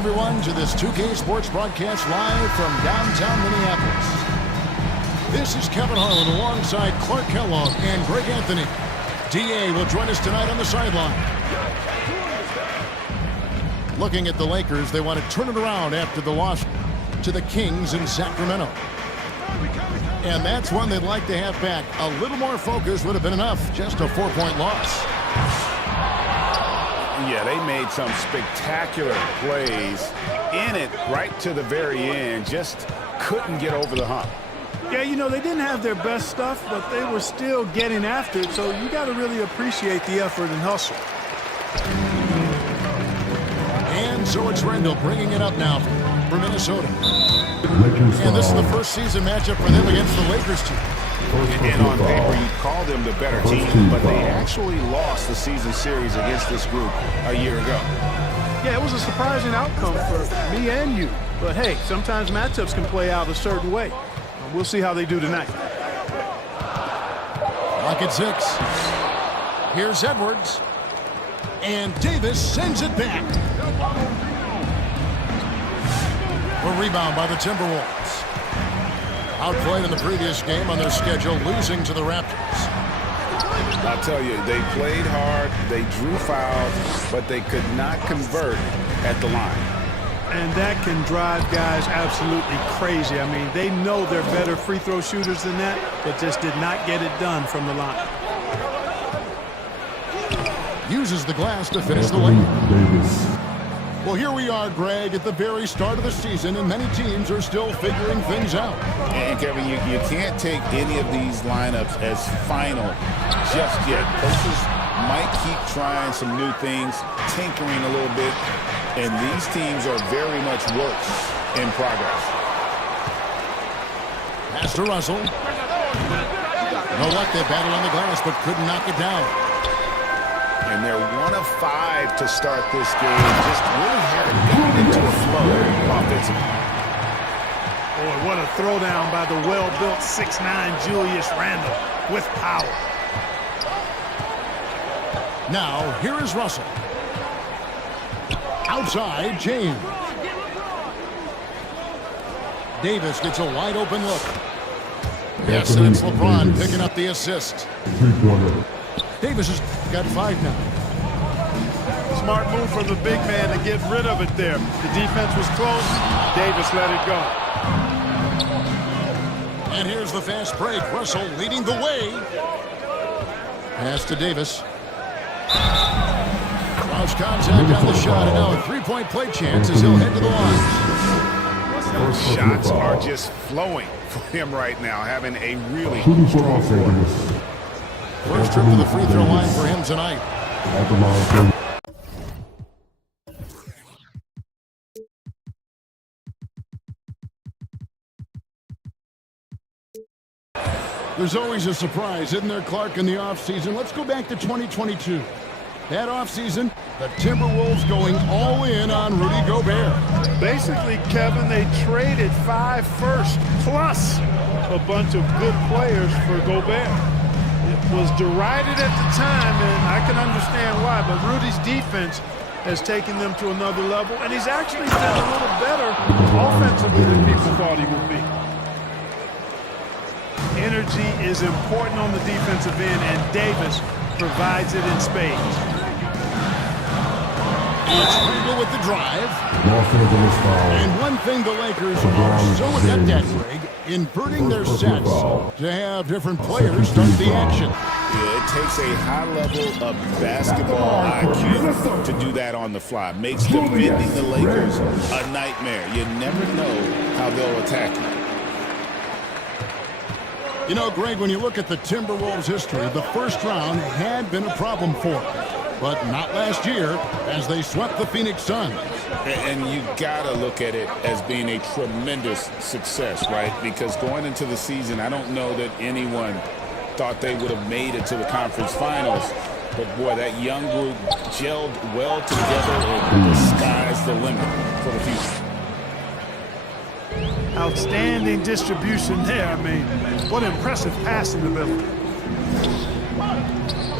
Everyone to this 2K Sports broadcast live from downtown Minneapolis. This is Kevin Harlan alongside Clark Kellogg and Greg Anthony. DA will join us tonight on the sideline. Looking at the Lakers, they want to turn it around after the loss to the Kings in Sacramento. And that's one they'd like to have back. A little more focus would have been enough. Just a 4-point loss. Yeah, they made some spectacular plays in it right to the very end. Just couldn't get over the hump. Yeah, you know, they didn't have their best stuff, but they were still getting after it. So you got to really appreciate the effort and hustle. And so it's Rendell bringing it up now for Minnesota. And this is the first season matchup for them against the Lakers team. And on paper, you call them the better team, but they actually lost the season series against this group a year ago. Yeah, it was a surprising outcome for me and you. But hey, sometimes matchups can play out a certain way. We'll see how they do tonight. Lock at 6. Here's Edwards. And Davis sends it back. A rebound by the Timberwolves. Outplayed in the previous game on their schedule, losing to the Raptors. I'll tell you, they played hard, they drew fouls, but they could not convert at the line. And that can drive guys absolutely crazy. I mean, they know they're better free throw shooters than that, but just did not get it done from the line. Uses the glass to finish the layup. Well, here we are, Greg, at the very start of the season, and many teams are still figuring things out. And, Kevin, you can't take any of these lineups as final just yet. Coaches might keep trying some new things, tinkering a little bit, and these teams are very much works in progress. Pass to Russell. No luck, they battled on the glass, but couldn't knock it down. And they're 1 of 5 to start this game. Just really haven't gotten into a flow offensively. Boy, what a throwdown by the well-built 6'9" Julius Randle with power. Now, here is Russell. Outside, James. Davis gets a wide-open look. Yes, and it's LeBron picking up the assist. Davis has got 5 now. Smart move from the big man to get rid of it there. The defense was close. Davis let it go. And here's the fast break. Russell leading the way. Pass to Davis. Cross contact on the shot, and now a 3-point play chance as he'll head to the line. Those shots are just flowing for him right now, having a really strong quarter. First trip to the free throw line for him tonight. There's always a surprise, isn't there, Clark, in the offseason? Let's go back to 2022. That offseason, the Timberwolves going all in on Rudy Gobert. Basically, Kevin, they traded 5 firsts plus a bunch of good players for Gobert. It was derided at the time, and I can understand why, but Rudy's defense has taken them to another level, and he's actually been a little better offensively than people thought he would be. Energy is important on the defensive end, and Davis provides it in spades. It's Randle with the drive. And one thing the Lakers are so adept at, Greg, inverting their sets to have different players start the action. Yeah, it takes a high level of basketball IQ to do that on the fly. Makes defending the Lakers a nightmare. You never know how they'll attack you. You know, Greg, when you look at the Timberwolves' history, the first round had been a problem for them. But not last year, as they swept the Phoenix Suns. And you got to look at it as being a tremendous success, right? Because going into the season, I don't know that anyone thought they would have made it to the conference finals. But, boy, that young group gelled well together, and the sky's the limit for the future. Outstanding distribution there. I mean, what impressive passing ability.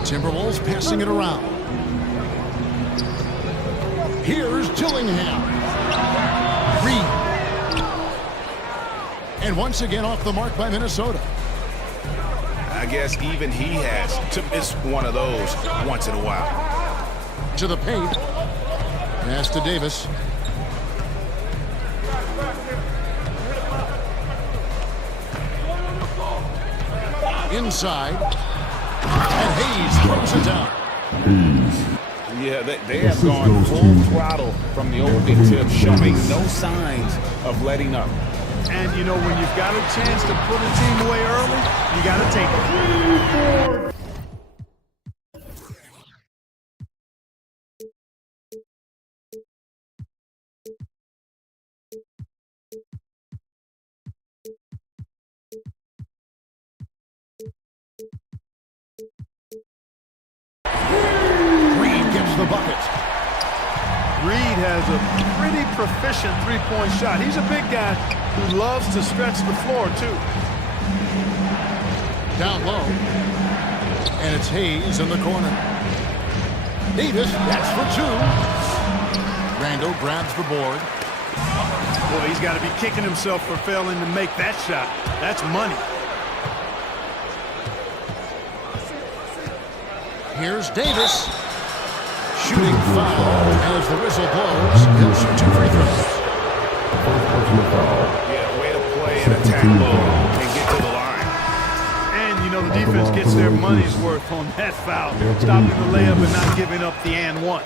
Timberwolves passing it around. Here's Dillingham. Reed. And once again off the mark by Minnesota. I guess even he has to miss one of those once in a while. To the paint. Pass to Davis. Inside. And Hayes throws it down. Yeah, they have gone full throttle from the opening tip, showing no signs of letting up. And, you know, when you've got a chance to put a team away early, you got to take it. Reed gets the bucket. Reed has a pretty proficient three-point shot. He's a big guy who loves to stretch the floor, too. Down low. And it's Hayes in the corner. Davis, that's for two. Randall grabs the board. Boy, he's got to be kicking himself for failing to make that shot. That's money. Here's Davis. Shooting foul as the whistle blows. He'll shoot 2 free throws. Yeah, way to play and attack low and get to the line. And, you know, the defense gets their money's worth on that foul. Stopping the layup and not giving up the and one.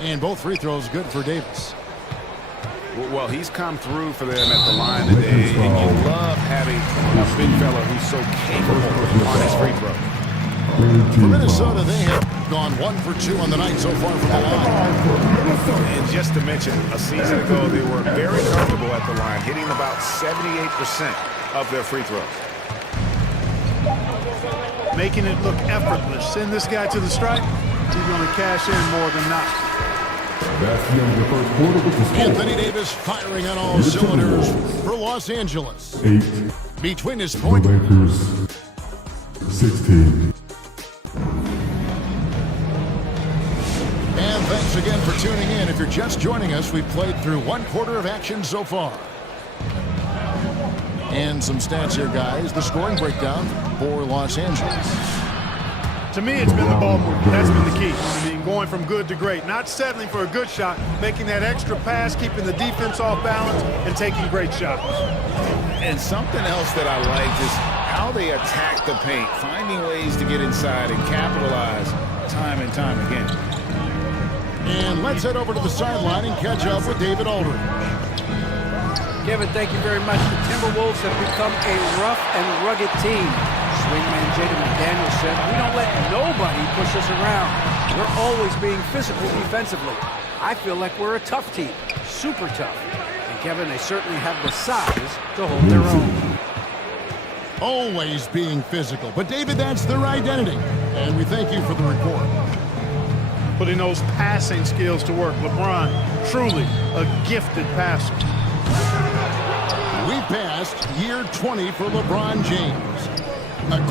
And both free throws good for Davis. Well, he's come through for them at the line today, and you love having a big fella who's so capable on his free throw. For Minnesota, they have gone 1 for 2 on the night so far from the line. And just to mention, a season ago, they were very comfortable at the line, hitting about 78% of their free throws. Making it look effortless. Send this guy to the stripe. He's going to cash in more than not. That's the end of the first quarter with the score. Anthony Davis firing on all cylinders for Los Angeles. 8. Between his The point. Lakers 16. And thanks again for tuning in. If you're just joining us, we've played through 1 quarter of action so far. And some stats here, guys. The scoring breakdown for Los Angeles. To me, it's been the ball movement. That's been the key. I mean, going from good to great. Not settling for a good shot, making that extra pass, keeping the defense off balance, and taking great shots. And something else that I liked is how they attack the paint, finding ways to get inside and capitalize time and time again. And let's head over to the sideline and catch up with David Aldridge. Kevin, thank you very much. The Timberwolves have become a rough and rugged team. Swingman Jaden McDaniel said, we don't let nobody push us around. We're always being physical defensively. I feel like we're a tough team, super tough. And Kevin, they certainly have the size to hold their own. Always being physical. But David, that's their identity. And we thank you for the report. Putting those passing skills to work. LeBron, truly a gifted passer. We passed year 20 for LeBron James.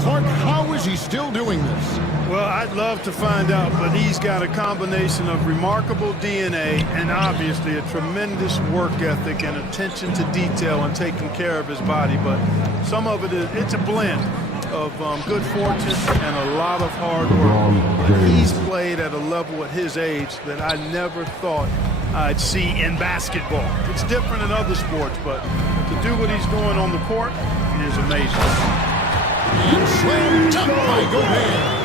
Clark, how is he still doing this? Well, I'd love to find out, but he's got a combination of remarkable DNA and obviously a tremendous work ethic and attention to detail and taking care of his body. But some of it, it's a blend of good fortune and a lot of hard work. But he's played at a level at his age that I never thought I'd see in basketball. It's different in other sports, but to do what he's doing on the court is amazing. And slam dunk by Gobert.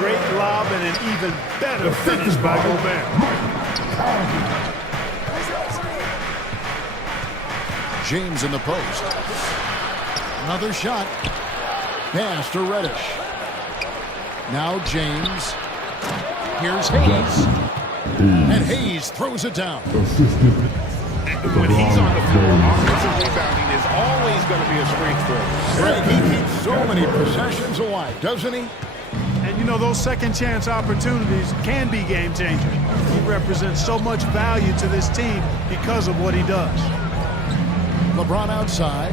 Great lob and an even better finish by Gobert. James in the post. Another shot. Pass to Reddish. Now James. Here's Hayes. And Hayes throws it down. When he's on the floor, offensive rebounding is always going to be a strength for him. Greg, he keeps so many possessions alive, doesn't he? And, you know, those second-chance opportunities can be game-changers. He represents so much value to this team because of what he does. LeBron outside.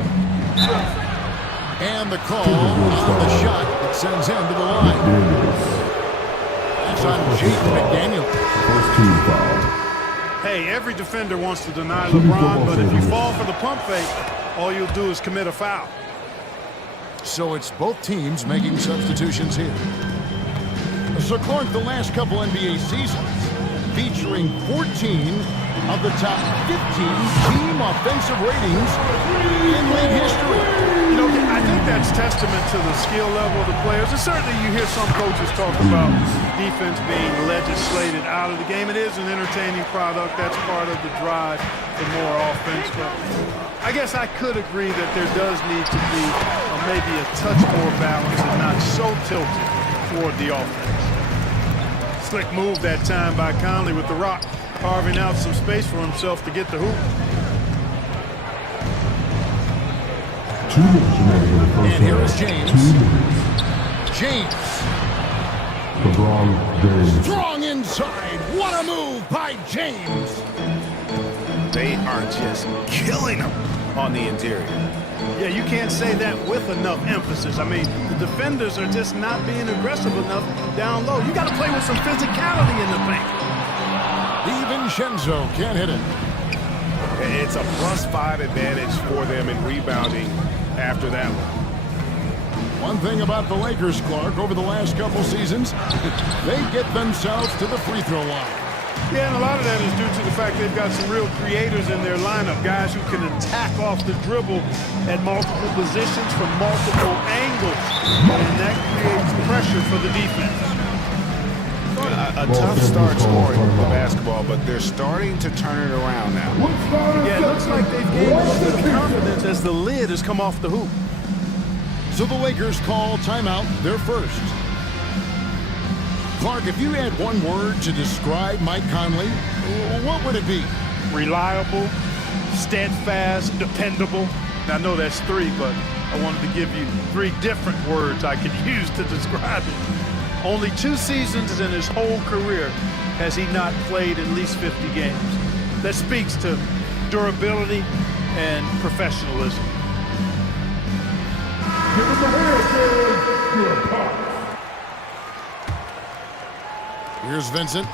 And the call on the shot that sends him to the line. That's on Jaden McDaniel. First team foul. Hey, every defender wants to deny LeBron, but if you fall for the pump fake, all you'll do is commit a foul. So it's both teams making substitutions here. So Clark, the last couple NBA seasons featuring 14 of the top 15 team offensive ratings in league history. You know, I think that's testament to the skill level of the players. And certainly you hear some coaches talk about defense being legislated out of the game. It is an entertaining product. That's part of the drive for more offense. But I guess I could agree that there does need to be maybe a touch more balance and not so tilted toward the offense. Slick move that time by Conley with the rock, carving out some space for himself to get the hoop. 2 minutes remaining in the first And here is half. James. 2 minutes. James. LeBron James. Strong inside. What a move by James. They are just killing them on the interior. Yeah, you can't say that with enough emphasis. I mean, the defenders are just not being aggressive enough down low. You got to play with some physicality in the paint. DiVincenzo can't hit it. It's a +5 advantage for them in rebounding after that one. One thing about the Lakers, Clark, over the last couple seasons, they get themselves to the free throw line. Yeah, and a lot of that is due to the fact they've got some real creators in their lineup, guys who can attack off the dribble at multiple positions from multiple angles, and that creates pressure for the defense. A tough start scoring the basketball, but they're starting to turn it around now. Yeah, it looks like they've gained a little bit of confidence as the lid has come off the hoop. So the Lakers call timeout, their first. Clark, if you had one word to describe Mike Conley, what would it be? Reliable, steadfast, dependable. Now, I know that's 3, but I wanted to give you 3 different words I could use to describe it. Only 2 seasons in his whole career has he not played at least 50 games. That speaks to durability and professionalism. Give us a hand, James. You're a pop. Here's Vincent.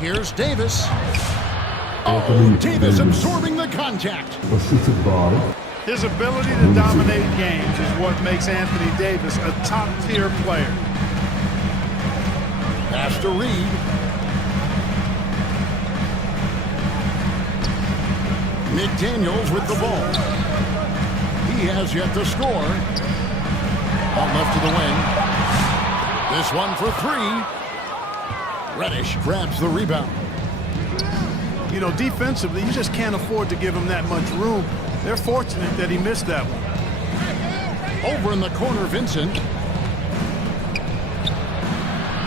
Here's Davis. Anthony Davis Davis. absorbing the contact. Assisted by His ability to dominate games is what makes Anthony Davis a top-tier player. Pass to Reed. McDaniels with the ball. He has yet to score. On left to the wing. This one for 3. Reddish grabs the rebound. You know, defensively, you just can't afford to give him that much room. They're fortunate that he missed that one. Over in the corner, Vincent.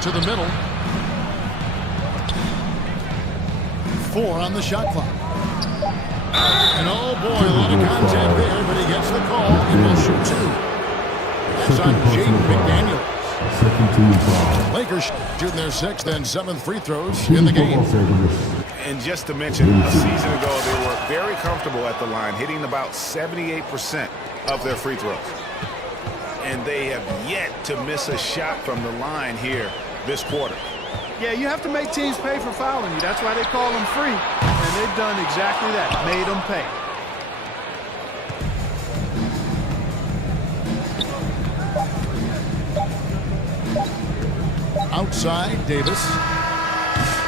To the middle. 4 on the shot clock. And oh boy, a lot of contact there, but he gets the call and will shoot 2. That's on Jaden McDaniels. second team foul. Lakers shooting their 6th and 7th free throws in the game. And just to mention, a season ago, they were very comfortable at the line, hitting about 78% of their free throws. And they have yet to miss a shot from the line here this quarter. Yeah, you have to make teams pay for fouling you. That's why they call them free. And they've done exactly that, made them pay. Outside, Davis.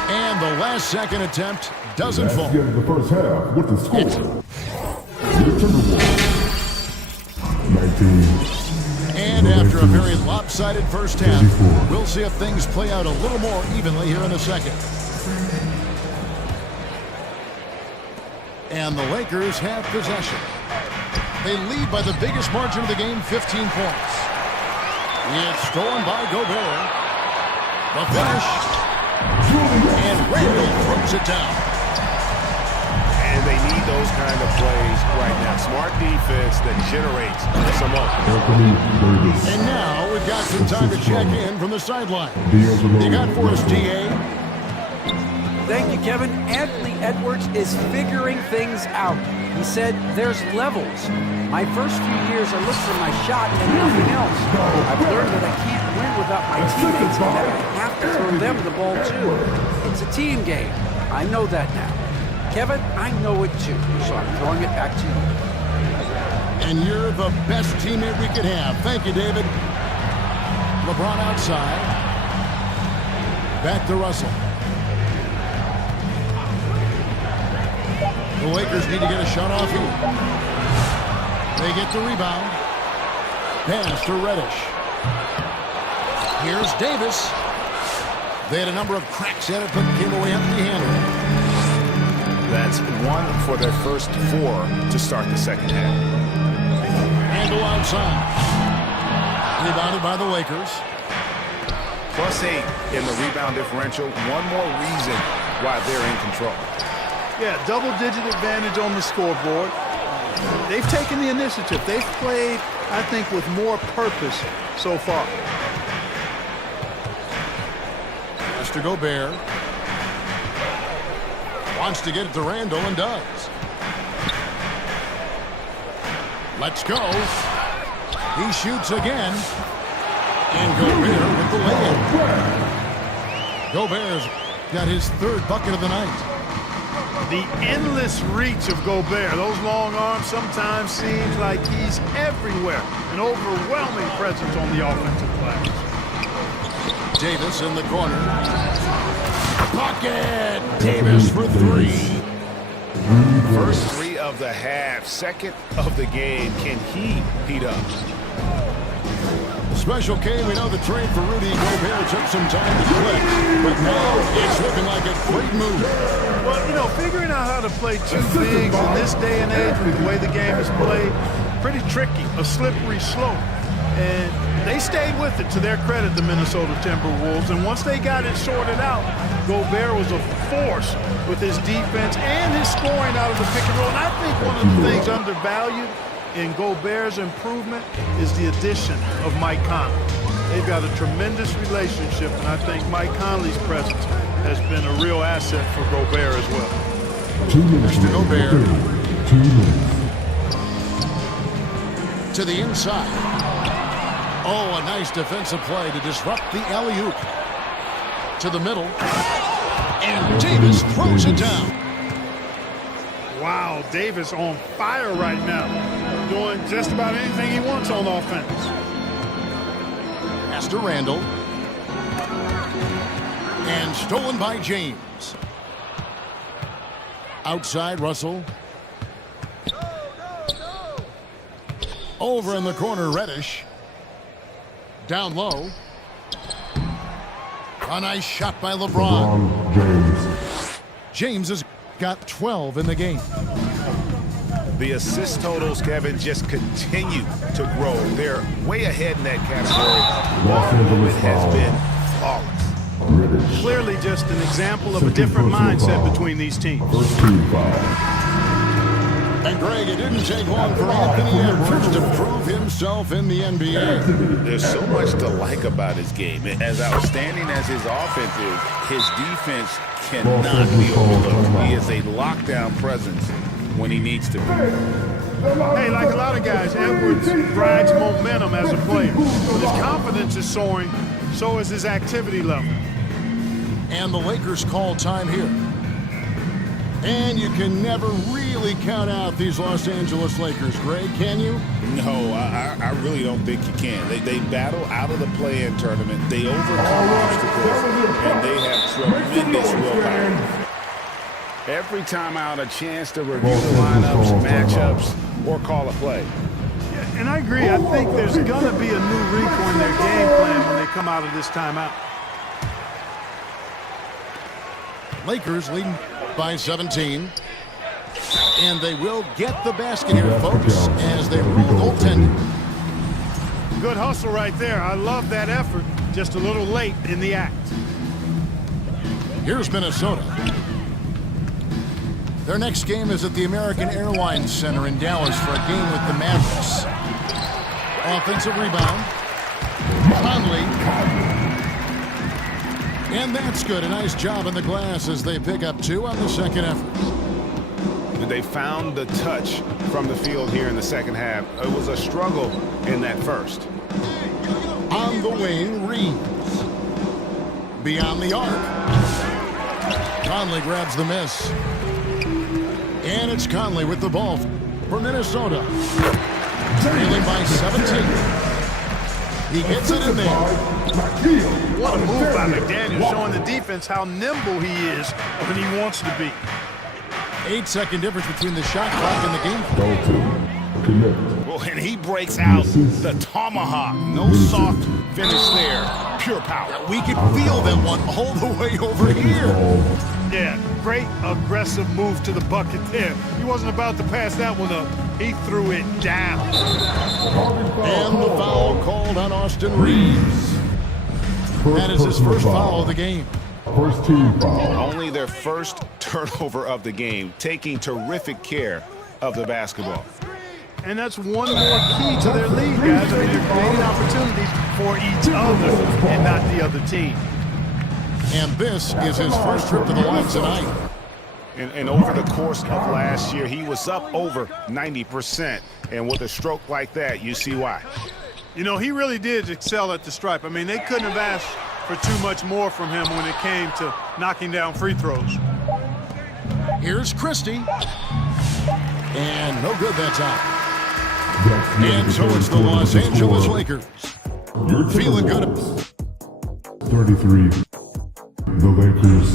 And the last second attempt doesn't That's fall. the end of the first half with the score. The Timberwolves, 19. And after a very lopsided first half, we'll see if things play out a little more evenly here in the second. And the Lakers have possession. They lead by the biggest margin of the game, 15 points. It's stolen by Gobert. The finish. And Randall throws it down. And they need those kind of plays right now. Smart defense that generates some offense. Anthony Davis. And now we've got some time to check in from the sideline. You got for us, D.A.? Thank you, Kevin. Anthony Edwards is figuring things out. He said, there's levels. My first few years, I looked for my shot and nothing else. I've learned that I can't win without my teammates and that I have to throw them the ball too. It's a team game. I know that now. Kevin, I know it too, so I'm throwing it back to you. And you're the best teammate we could have. Thank you, David. LeBron outside. Back to Russell. The Lakers need to get a shot off here. They get the rebound. Pass to Reddish. Here's Davis. They had a number of cracks at it, but came away empty-handed. That's 1 for their first 4 to start the second half. Handle outside. Rebounded by the Lakers. +8 in the rebound differential. One more reason why they're in control. Yeah, double-digit advantage on the scoreboard. They've taken the initiative. They've played, I think, with more purpose so far. Mr. Gobert wants to get it to Randall and does. Let's go. He shoots again. And Gobert with the layup. Gobert's got his 3rd bucket of the night. The endless reach of Gobert. Those long arms sometimes seems like he's everywhere. An overwhelming presence on the offensive glass. Davis in the corner. Bucket! Davis for 3. First 3 of the half, 2nd of the game. Can he heat up? Special K, we know the trade for Rudy Gobert took some time to click, but now it's looking like a great move. Well, you know, figuring out how to play 2 bigs in this day and age with the way the game is played, pretty tricky, a slippery slope. And they stayed with it, to their credit, the Minnesota Timberwolves. And once they got it sorted out, Gobert was a force with his defense and his scoring out of the pick and roll. And I think one of the things undervalued in Gobert's improvement is the addition of Mike Conley. They've got a tremendous relationship, and I think Mike Conley's presence has been a real asset for Gobert as well. 2 minutes. Mr. Gobert 2 minutes. to the inside. Oh, a nice defensive play to disrupt the alley-oop. To the middle. And Davis throws it down. Wow, Davis on fire right now. Doing just about anything he wants on offense. Pass to Randall. And stolen by James. Outside, Russell. Over in the corner, Reddish. Down low. A nice shot by LeBron. James. James has got 12 in the game. The assist totals, Kevin, just continue to grow. They're way ahead in that category. Los Angeles It has foul. been flawless. Reddish. Clearly just an example of a different mindset between these teams. First team foul. And Greg, it didn't take long for Anthony Edwards to prove himself in the NBA. There's so much to like about his game. As outstanding as his offense is, his defense cannot be overlooked. He is a lockdown presence when he needs to be. Hey, like a lot of guys, Edwards rides momentum as a player. When his confidence is soaring, so is his activity level. And the Lakers call time here. And you can never really count out these Los Angeles Lakers, Greg, can you? No, I really don't think you can. They battle out of the play-in tournament. They overcome obstacles, and they have tremendous willpower. Every time out, a chance to review the lineups, matchups, or call a play. And I agree. I think there's going to be a new wrinkle in their game plan when they come out of this timeout. Lakers leading by 17. And they will get the basket here, folks, as they rule goaltending. Good hustle right there. I love that effort. Just a little late in the act. Here's Minnesota. Their next game is at the American Airlines Center in Dallas for a game with the Mavericks. Offensive rebound. Conley. And that's good. A nice job in the glass as they pick up 2 on the second effort. They found the touch from the field here in the second half. It was a struggle in that first. On the wing, Reeves. Beyond the arc. Conley grabs the miss. And it's Conley with the ball for Minnesota. Trailing by 17. He gets it in there. What a move by McDaniel, showing the defense how nimble he is when he wants to be. 8-second difference between the shot clock and the game. Well, and he breaks out the tomahawk. No soft finish there. Pure power. We could feel that one all the way over here. Yeah, great aggressive move to the bucket there. He wasn't about to pass that one up. He threw it down. And the foul called on Austin Reeves. That is his first foul of the game. First team foul. Only their first turnover of the game, taking terrific care of the basketball. And that's one more key to their lead, guys. I mean, they're creating opportunities for each other and not the other team. And this is his first trip to the line tonight. And over the course of last year, he was up over 90%. And with a stroke like that, you see why. You know, he really did excel at the stripe. I mean, they couldn't have asked for too much more from him when it came to knocking down free throws. Here's Christie. And no good that time. And so it's the Los Angeles Lakers. Feeling good. 33. The Lakers.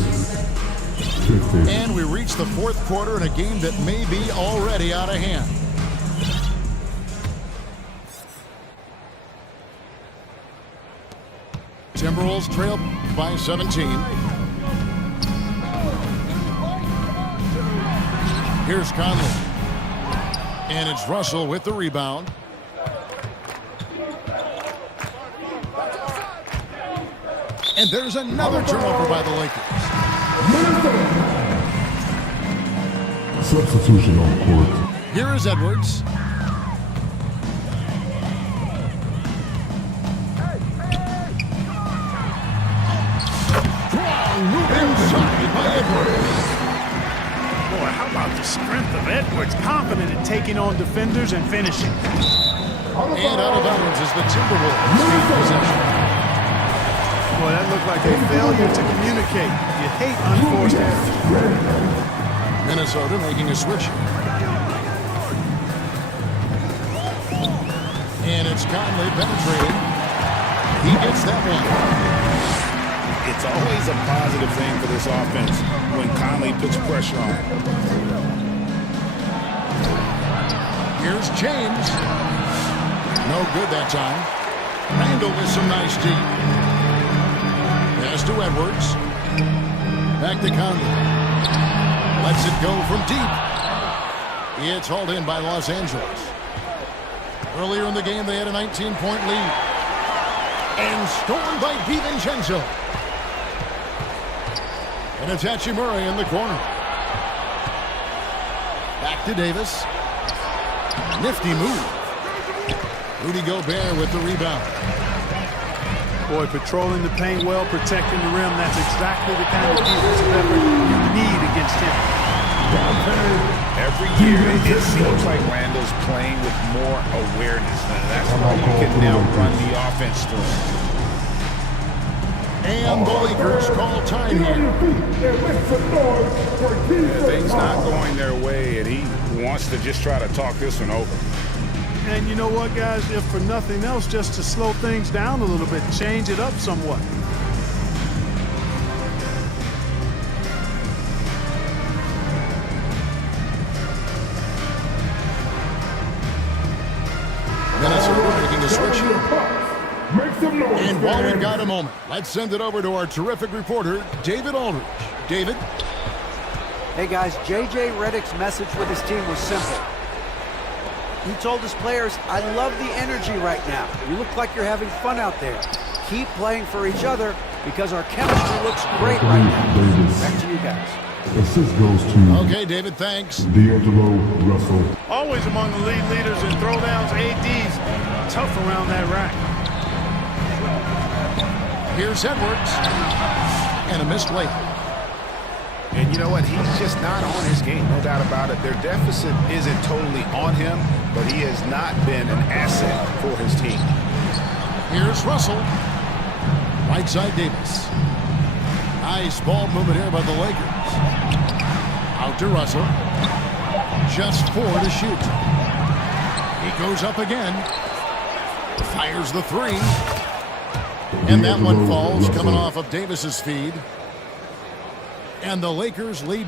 50. And we reach the fourth quarter in a game that may be already out of hand. Timberwolves trail by 17. Here's Conley. And it's Russell with the rebound. And there's another turnover by the Lakers. Substitution on court. Here is Edwards. Strong move inside by Edwards. Boy, how about the strength of Edwards? Confident in taking on defenders and finishing. And out of bounds is the Timberwolves. Possession. Boy, that looked like a failure to communicate. You hate unforced errors. Minnesota making a switch. And it's Conley penetrating. He gets that one. It's always a positive thing for this offense when Conley puts pressure on. Here's James. No good that time. Randall with some nice deep. Pass to Edwards. Back to Conley. Lets it go from deep. It's hauled in by Los Angeles. Earlier in the game, they had a 19-point lead. And stolen by DiVincenzo. And it's Hachimura in the corner. Back to Davis. Nifty move. Rudy Gobert with the rebound. Boy, patrolling the paint well, protecting the rim. That's exactly the kind of defensive effort you need against him. Every year, it seems like Randall's playing with more awareness. And that's why you can now run the offense through him. And the Lakers call time here. Things not going their way, and he wants to just try to talk this one over. And you know what, guys? If for nothing else, just to slow things down a little bit, change it up somewhat. Minnesota making a switch. And while we've got a moment, let's send it over to our terrific reporter, David Aldridge. David? Hey guys, J.J. Redick's message with his team was simple. He told his players, I love the energy right now. You look like you're having fun out there. Keep playing for each other because our chemistry looks great right now. Back to you guys. Assist goes to Okay, David, thanks. D'Angelo Russell. Always among the lead leaders in throwdowns, ADs. Tough around that rack. Here's Edwards. And a missed layup. And you know what? He's just not on his game, no doubt about it. Their deficit isn't totally on him, but he has not been an asset for his team. Here's Russell. Right side Davis. Nice ball movement here by the Lakers. Out to Russell. Just 4 to shoot. He goes up again. Fires the 3. And that one falls, coming off of Davis's feed. And the Lakers lead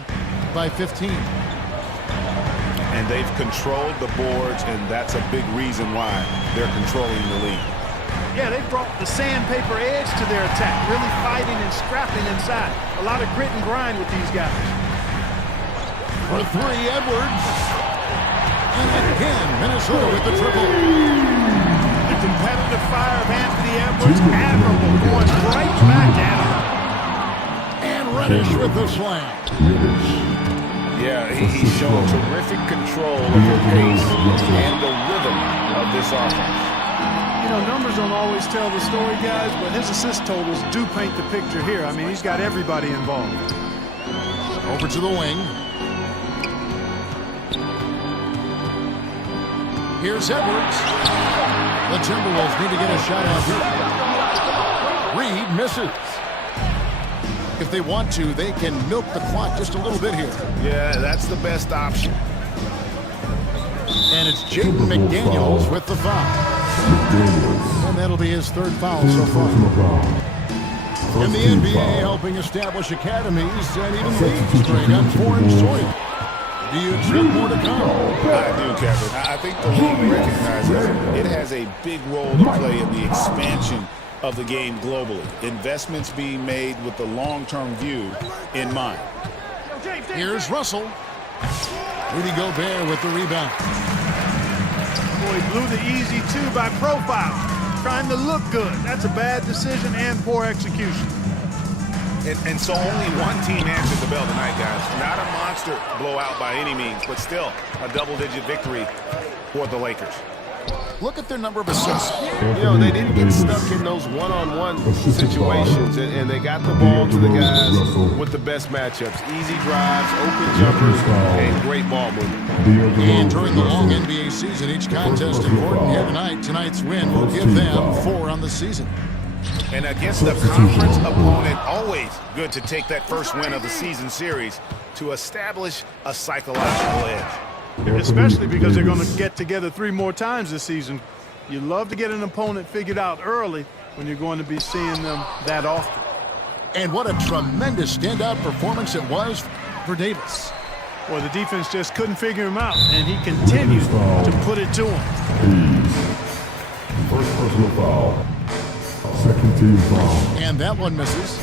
by 15. And they've controlled the boards, and that's a big reason why they're controlling the lead. Yeah, they brought the sandpaper edge to their attack, really fighting and scrapping inside. A lot of grit and grind with these guys. For 3, Edwards. And again, Minnesota with the triple. The competitive fire of Anthony Edwards, admirable, going right back at him. And Reddish with the slam. Yeah, he's shown terrific control of the pace and the rhythm of this offense. You know, numbers don't always tell the story, guys, but his assist totals do paint the picture here. I mean, he's got everybody involved. Over to the wing. Here's Edwards. The Timberwolves need to get a shot out here. Reed misses. If they want to, they can milk the clock just a little bit here. Yeah, that's the best option. And it's Jaden McDaniels with the foul. And that'll be his 3rd foul so far. In the NBA, helping establish academies and even leagues playing on foreign soil. Do you expect more to come? I do, Kevin. I think the league recognizes it has a big role to play in the expansion of the game globally. Investments being made with the long-term view in mind. Here's Russell. Rudy Gobert with the rebound. Boy, he blew the easy 2 by profile. Trying to look good. That's a bad decision and poor execution. And so only one team answered the bell tonight, guys. Not a monster blowout by any means, but still a double-digit victory for the Lakers. Look at their number of assists. You know, they didn't get stuck in those one-on-one situations, and they got the ball to the guys with the best matchups. Easy drives, open jumpers, and great ball movement. And during the long NBA season, each contest important here tonight. Tonight's win will give them 4 on the season. And against the conference opponent, always good to take that first win of the season series to establish a psychological edge. Especially because they're going to get together 3 more times this season. You love to get an opponent figured out early when you're going to be seeing them that often. And what a tremendous standout performance it was for Davis. Well, the defense just couldn't figure him out, and he continued to put it to him. First personal foul. Second team foul. And that one misses.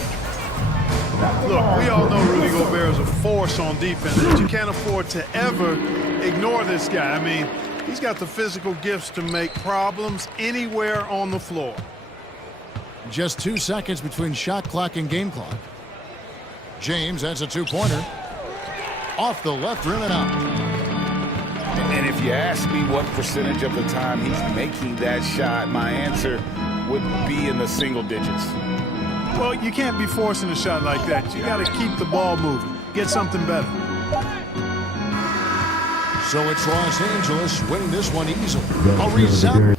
Look, we all know Rudy Gobert is a force on defense, but you can't afford to ever ignore this guy. I mean, he's got the physical gifts to make problems anywhere on the floor. Just 2 seconds between shot clock and game clock. James has a 2-pointer. Off the left rim and out. And if you ask me what percentage of the time he's making that shot, my answer would be in the single digits. Well, you can't be forcing a shot like that. You got to keep the ball moving. Get something better. So it's Los Angeles winning this one easily. A resounding